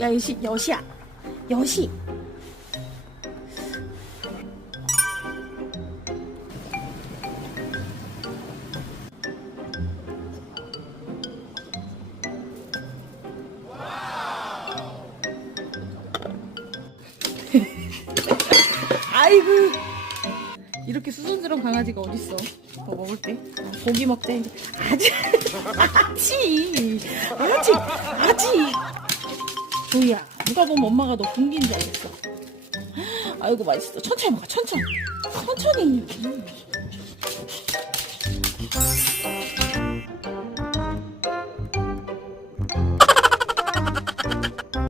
야, 여시야. 여시. 아이고, 이렇게 수선스러운 강아지가 어딨어. 뭐 먹을 때 고기 먹대. 아지 아지 조이야, 누가 보면 엄마가 너 공기인 줄 알겠어. 아이고 맛있어. 천천히 먹어. 천천히.